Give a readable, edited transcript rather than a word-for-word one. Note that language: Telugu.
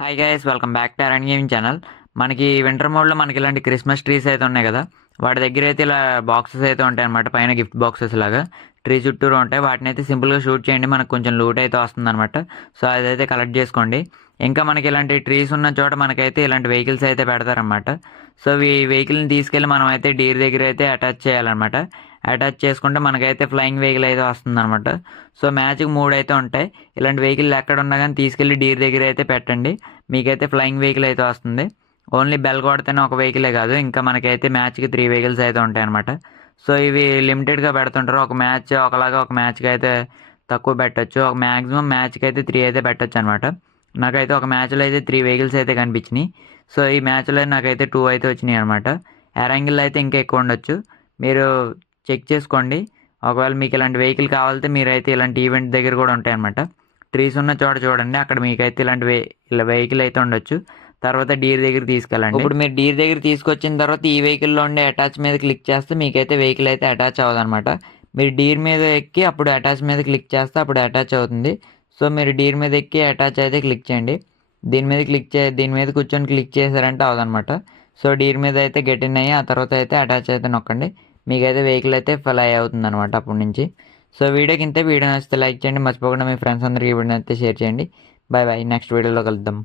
Hi guys, welcome back to Aran gaming channel. మనకి వింటర్ మోడ్లో మనకి ఇలాంటి క్రిస్మస్ ట్రీస్ అయితే ఉన్నాయి కదా. వాటి దగ్గర అయితే ఇలా బాక్సెస్ అయితే ఉంటాయి అనమాట. పైన గిఫ్ట్ బాక్సెస్ లాగా ట్రీ చుట్టూరు ఉంటాయి. వాటిని అయితే సింపుల్గా షూట్ చేయండి, మనకు కొంచెం లూట్ అయితే వస్తుంది అనమాట. సో అదైతే కలెక్ట్ చేసుకోండి. ఇంకా మనకి ఇలాంటి ట్రీస్ ఉన్న చోట మనకైతే ఇలాంటి వెహికల్స్ అయితే పెడతారనమాట. సో ఈ వెహికల్ని తీసుకెళ్ళి మనం అయితే డీర్ దగ్గర అయితే అటాచ్ చేయాలన్నమాట. అటాచ్ చేసుకుంటే మనకైతే ఫ్లయింగ్ వెహికల్ అయితే వస్తుందన్నమాట. సో మ్యాచ్కి 3 అయితే ఉంటాయి. ఇలాంటి వెహికల్ ఎక్కడ ఉన్నా కానీ తీసుకెళ్ళి డీర్ దగ్గర అయితే పెట్టండి, మీకైతే ఫ్లయింగ్ వెహికల్ అయితే వస్తుంది. ఓన్లీ బెల్ కొడితేనే ఒక వెహికలే కాదు, ఇంకా మనకైతే మ్యాచ్కి 3 వెహికల్స్ అయితే ఉంటాయి అనమాట. సో ఇవి లిమిటెడ్గా పెడుతుంటారు. ఒక మ్యాచ్ ఒకలాగా, ఒక మ్యాచ్కి అయితే తక్కువ పెట్టచ్చు. ఒక మ్యాక్సిమం మ్యాచ్కి అయితే 3 అయితే పెట్టచ్చు అనమాట. నాకైతే ఒక మ్యాచ్లో అయితే 3 వెహికల్స్ అయితే కనిపించినాయి. సో ఈ మ్యాచ్లో నాకైతే 2 అయితే వచ్చినాయి అనమాట. ఎరంగిల్ అయితే ఇంకా ఎక్కువ ఉండొచ్చు, మీరు చెక్ చేసుకోండి. ఒకవేళ మీకు ఇలాంటి వెహికల్ కావాలంటే మీరైతే ఇలాంటి ఈవెంట్ దగ్గర కూడా ఉంటాయి అనమాట. ట్రీస్ ఉన్న చోట చూడండి, అక్కడ మీకైతే ఇలాంటి ఇలా వెహికల్ అయితే ఉండొచ్చు. తర్వాత డీర్ దగ్గర తీసుకెళ్ళండి. ఇప్పుడు మీరు డీర్ దగ్గర తీసుకొచ్చిన తర్వాత ఈ వెహికల్లో ఉండే అటాచ్ మీద క్లిక్ చేస్తే మీకైతే వెహికల్ అయితే అటాచ్ అవ్వదన్నమాట. మీరు డీర్ మీద ఎక్కి అప్పుడు అటాచ్ మీద క్లిక్ చేస్తే అప్పుడు అటాచ్ అవుతుంది. సో మీరు డీర్ మీద ఎక్కి అటాచ్ అయితే క్లిక్ చేయండి. దీని మీద కూర్చొని క్లిక్ చేశారంటే అవదనమాట. సో డీర్ మీద అయితే గెట్ ఇన్ అయ్యి ఆ తర్వాత అయితే అటాచ్ అయితే నొక్కండి, మీకైతే వెహికల్ అయితే ఫ్లై అవుతుంది అనమాట అప్పటి నుంచి. సో వీడియోకి ఇంతే. వీడియో నచ్చితే లైక్ చేయండి, మర్చిపోకుండా మీ ఫ్రెండ్స్ అందరికీ ఈ వీడియో అయితే షేర్ చేయండి. బాయ్ బాయ్, నెక్స్ట్ వీడియోలో కలుద్దాం.